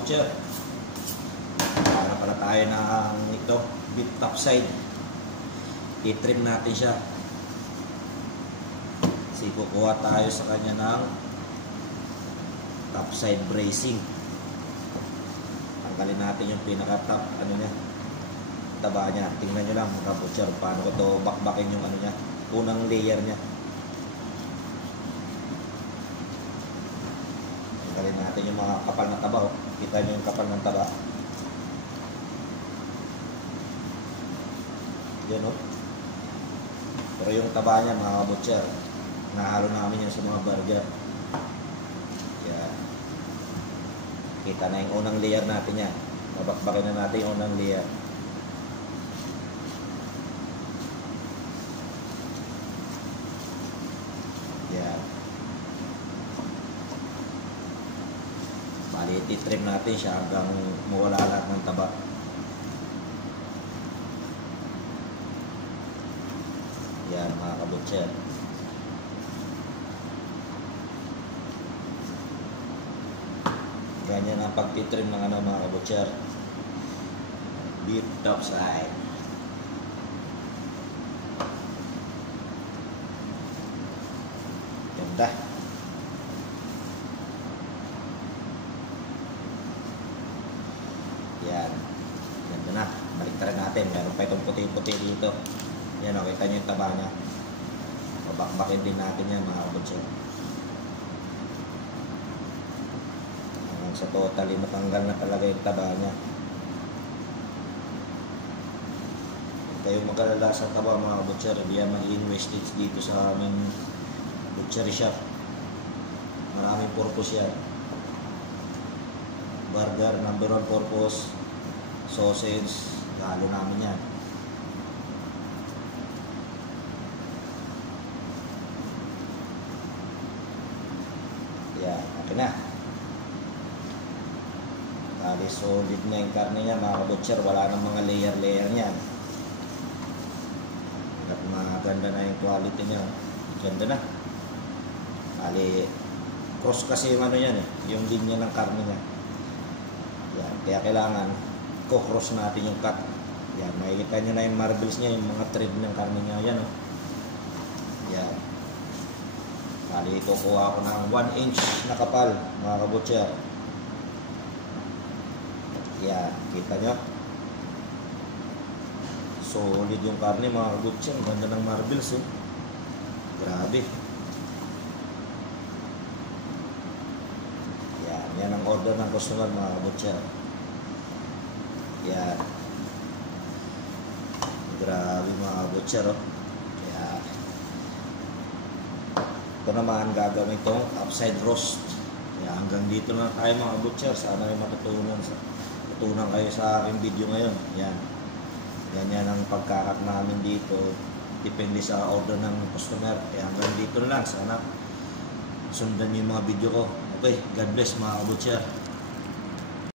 butcher. Para pala tayo ng ito, beef topside. I-trim natin siya. Kasi kukuha tayo sa kanya ng topside bracing. Tanggalin natin yung pinaka-top, ano niya, taba niya. Tingnan nyo lang mga butcher, paano ko to bakbakin yung ano niya, unang layer niya. Tanggalin natin yung mga kapal na taba. Oh. Kita nyo yung kapal ng taba. Yan o. Pero yung taba niya mga butcher, nahalo namin yan sa mga burger. Yan. Kita na yung unang layer natin yan. Babakbakin na natin yung unang layer. Yan. Bali, titrim natin siya hanggang mawala lahat ng taba. Yan mga kabutcher. Ganyan ang pagtitrim ng ano mga kabutcher. Beef topside. Ganda. Yan. Ganda na. Baliktarin natin. Meron pa itong puti-puti dito. Yan o. Kita nyo yung taba niya. Babakbakin din natin yan mga kabutcher. Sa totally matanggal na talaga yung taba niya. Huwag kayong mag-alala sa taba mga butcher. Hindi yan magiging wastage dito sa aming butchery shop. Maraming purpose yan. Burger, number 1 purpose. Sausage, halo namin yan. Yan, okay na. Bali, solid na yung karne niya mga kabutcher. Wala nang mga layer-layer niyan. At maganda na yung quality niya. Ganda na. Bali, cross kasi yung ano yan eh. Yung linya ng karne niya. Yan. Kaya kailangan co-cross natin yung cut. Yan. Makikita nyo na yung marbles niya. Yung mga thread ng karne niya. Yan o. Yan. Bali, ito kuha ko ng 1 inch na kapal mga kabutcher. Yan, kita nyo. Solid yung karne mga kabutcher. Ganda ng marbles eh. Grabe. Yan, yan ang order ng customer mga kabutcher. Yan. Grabe mga kabutcher oh. Yan. Ito naman gagawin itong upside roast. Yan, hanggang dito na tayo mga kabutcher. Sana ay matutunan kayo sa aking video ngayon. Yan. Ganyan ang pagkakat namin dito. Depende sa order ng customer. Kaya hanggang dito na lang. Sana sundan niyo yung mga video ko. Okay. God bless mga kabutcher.